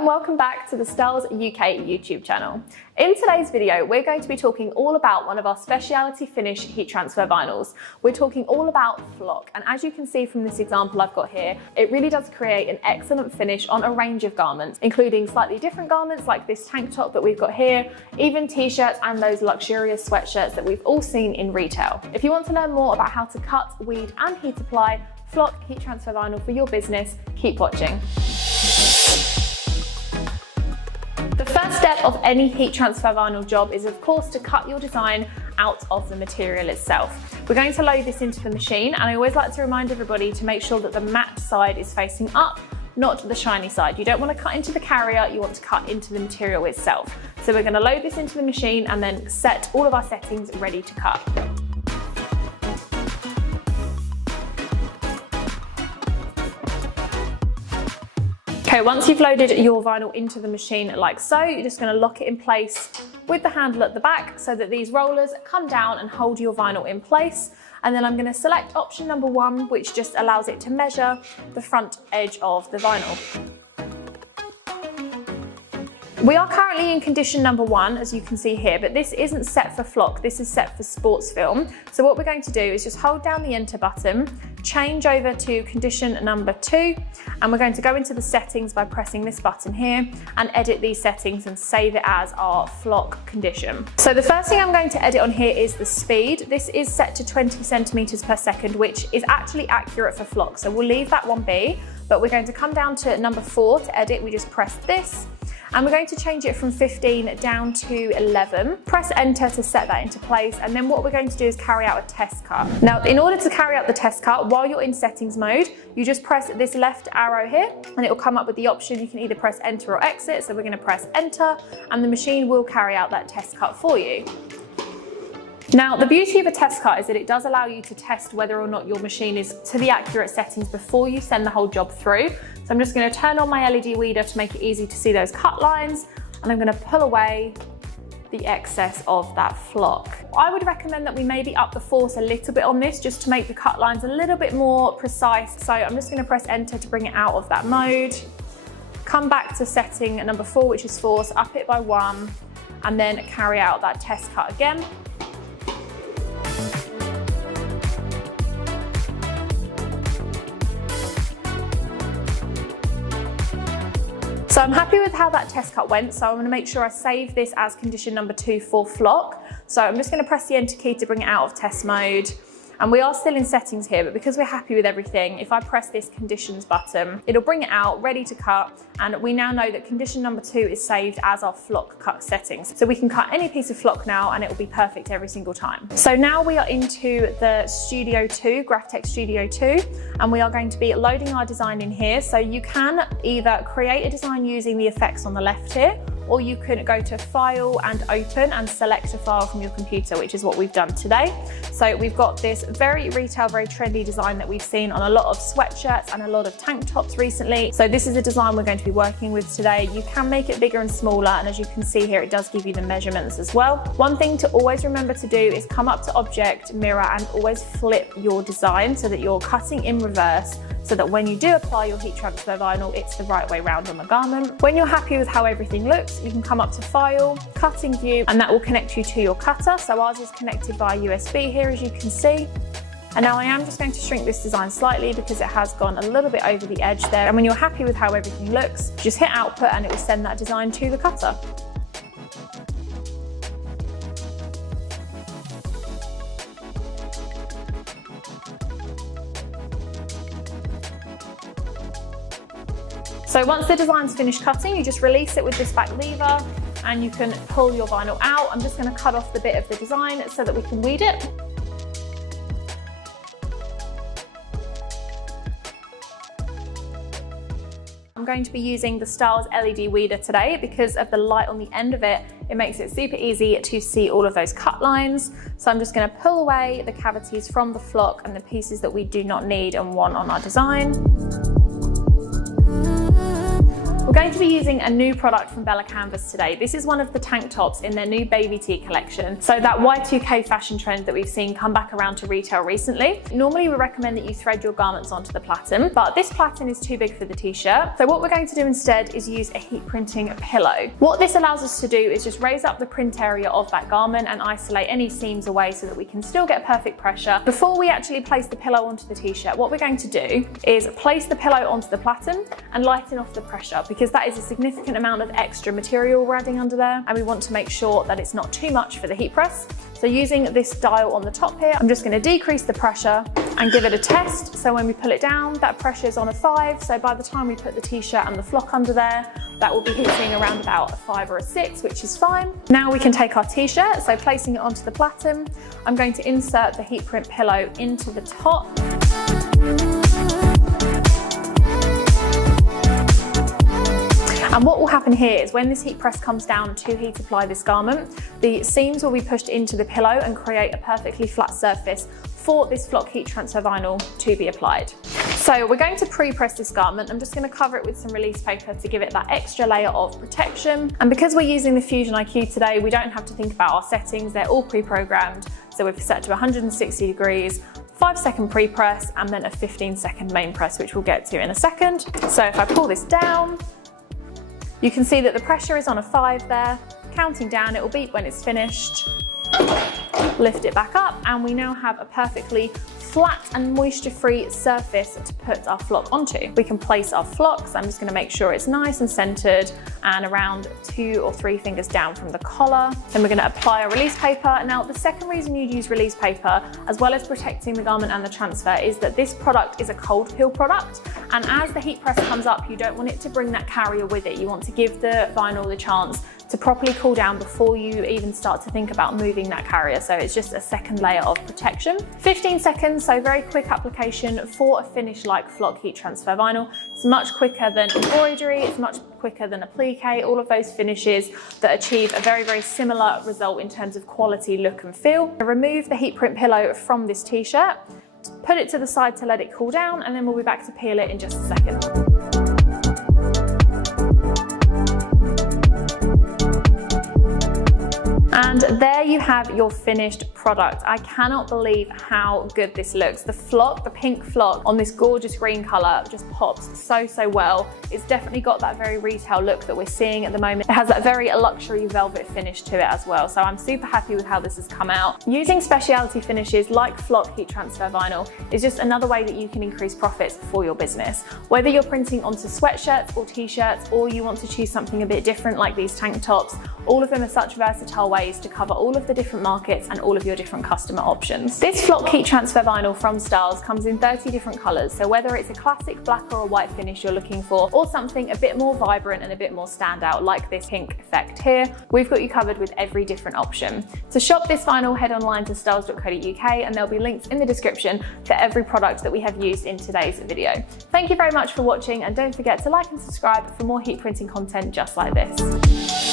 and welcome back to the Stahls UK YouTube channel. In today's video, we're going to be talking all about one of our speciality finish heat transfer vinyls. We're talking all about flock, and as you can see from this example I've got here, it really does create an excellent finish on a range of garments, including slightly different garments like this tank top that we've got here, even t-shirts and those luxurious sweatshirts that we've all seen in retail. If you want to learn more about how to cut, weed and heat apply flock heat transfer vinyl for your business, keep watching. The first step of any heat transfer vinyl job is of course to cut your design out of the material itself. We're going to load this into the machine, and I always like to remind everybody to make sure that the matte side is facing up, not the shiny side. You don't want to cut into the carrier, you want to cut into the material itself. So we're going to load this into the machine and then set all of our settings ready to cut. Okay, once you've loaded your vinyl into the machine like so, you're just going to lock it in place with the handle at the back so that these rollers come down and hold your vinyl in place. And then I'm going to select option number 1, which just allows it to measure the front edge of the vinyl. We are currently in condition number 1, as you can see here, but this isn't set for flock, this is set for sports film. So what we're going to do is just hold down the enter button, change over to condition number 2, and we're going to go into the settings by pressing this button here and edit these settings and save it as our flock condition. So the first thing I'm going to edit on here is the speed. This is set to 20 centimeters per second, which is actually accurate for flock. So we'll leave that one be, but we're going to come down to number 4 to edit. We just press this. And we're going to change it from 15 down to 11. Press enter to set that into place, and then what we're going to do is carry out a test cut. Now, in order to carry out the test cut, while you're in settings mode, you just press this left arrow here, and it will come up with the option. You can either press enter or exit, so we're going to press enter, and the machine will carry out that test cut for you. Now, the beauty of a test cut is that it does allow you to test whether or not your machine is to the accurate settings before you send the whole job through. So I'm just going to turn on my LED weeder to make it easy to see those cut lines, and I'm going to pull away the excess of that flock. I would recommend that we maybe up the force a little bit on this just to make the cut lines a little bit more precise. So I'm just going to press enter to bring it out of that mode. Come back to setting number 4, which is force, up it by 1, and then carry out that test cut again. So I'm happy with how that test cut went, so I'm going to make sure I save this as condition number 2 for flock. So I'm just going to press the enter key to bring it out of test mode. And we are still in settings here, but because we're happy with everything, if I press this conditions button, it'll bring it out ready to cut. And we now know that condition number 2 is saved as our flock cut settings. So we can cut any piece of flock now and it will be perfect every single time. So now we are into the Studio 2, Graphtec Studio 2, and we are going to be loading our design in here. So you can either create a design using the effects on the left here, or you can go to File and Open and select a file from your computer, which is what we've done today. So we've got this very retail, very trendy design that we've seen on a lot of sweatshirts and a lot of tank tops recently. So this is a design we're going to be working with today. You can make it bigger and smaller, and as you can see here, it does give you the measurements as well. One thing to always remember to do is come up to Object, Mirror, and always flip your design so that you're cutting in reverse, so that when you do apply your heat transfer vinyl, it's the right way round on the garment. When you're happy with how everything looks, you can come up to File, Cutting View, and that will connect you to your cutter. So ours is connected via USB here, as you can see. And now I am just going to shrink this design slightly because it has gone a little bit over the edge there. And when you're happy with how everything looks, just hit output and it will send that design to the cutter. So once the design's finished cutting, you just release it with this back lever and you can pull your vinyl out. I'm just going to cut off the bit of the design so that we can weed it. I'm going to be using the Stahls LED weeder today because of the light on the end of it. It makes it super easy to see all of those cut lines. So I'm just going to pull away the cavities from the flock and the pieces that we do not need and want on our design. We're going to be using a new product from Bella Canvas today. This is one of the tank tops in their new baby tee collection. So that Y2K fashion trend that we've seen come back around to retail recently. Normally we recommend that you thread your garments onto the platen, but this platen is too big for the t-shirt. So what we're going to do instead is use a heat printing pillow. What this allows us to do is just raise up the print area of that garment and isolate any seams away so that we can still get perfect pressure. Before we actually place the pillow onto the t-shirt, what we're going to do is place the pillow onto the platen and lighten off the pressure, because that is a significant amount of extra material we're adding under there, and we want to make sure that it's not too much for the heat press. So using this dial on the top here, I'm just going to decrease the pressure and give it a test. So when we pull it down, that pressure is on a 5. So by the time we put the t-shirt and the flock under there, that will be hitting around about a 5 or a 6, which is fine. Now we can take our t-shirt, so placing it onto the platen, I'm going to insert the heat print pillow into the top. And what will happen here is when this heat press comes down to heat apply this garment, the seams will be pushed into the pillow and create a perfectly flat surface for this flock heat transfer vinyl to be applied. So we're going to pre-press this garment. I'm just going to cover it with some release paper to give it that extra layer of protection. And because we're using the Fusion IQ today, we don't have to think about our settings. They're all pre-programmed. So we've set to 160 degrees, 5-second pre-press, and then a 15-second main press, which we'll get to in a second. So if I pull this down, you can see that the pressure is on a 5 there. Counting down, it will beep when it's finished. Lift it back up, and we now have a perfectly flat and moisture-free surface to put our flock onto. We can place our flocks. I'm just going to make sure it's nice and centered and around 2 or 3 fingers down from the collar. Then we're going to apply our release paper. Now, the second reason you'd use release paper, as well as protecting the garment and the transfer, is that this product is a cold peel product. And as the heat press comes up, you don't want it to bring that carrier with it. You want to give the vinyl the chance to properly cool down before you even start to think about moving that carrier. So it's just a second layer of protection. 15 seconds, so very quick application for a finish like flock heat transfer vinyl. It's much quicker than embroidery, it's much quicker than applique, all of those finishes that achieve a very, very similar result in terms of quality, look and feel. Remove the heat print pillow from this t-shirt, put it to the side to let it cool down, and then we'll be back to peel it in just a second. And there you have your finished product. I cannot believe how good this looks. The flock, the pink flock on this gorgeous green color just pops so well. It's definitely got that very retail look that we're seeing at the moment. It has that very luxury velvet finish to it as well. So I'm super happy with how this has come out. Using specialty finishes like flock heat transfer vinyl is just another way that you can increase profits for your business. Whether you're printing onto sweatshirts or t-shirts, or you want to choose something a bit different like these tank tops, all of them are such versatile ways to cover all of the different markets and all of your different customer options. This flock heat transfer vinyl from Stahls comes in 30 different colors, so whether it's a classic black or a white finish you're looking for, or something a bit more vibrant and a bit more standout like this pink effect here, we've got you covered with every different option. To shop this vinyl, head online to stahls.co.uk, and there'll be links in the description for every product that we have used in today's video. Thank you very much for watching, and don't forget to like and subscribe for more heat printing content just like this.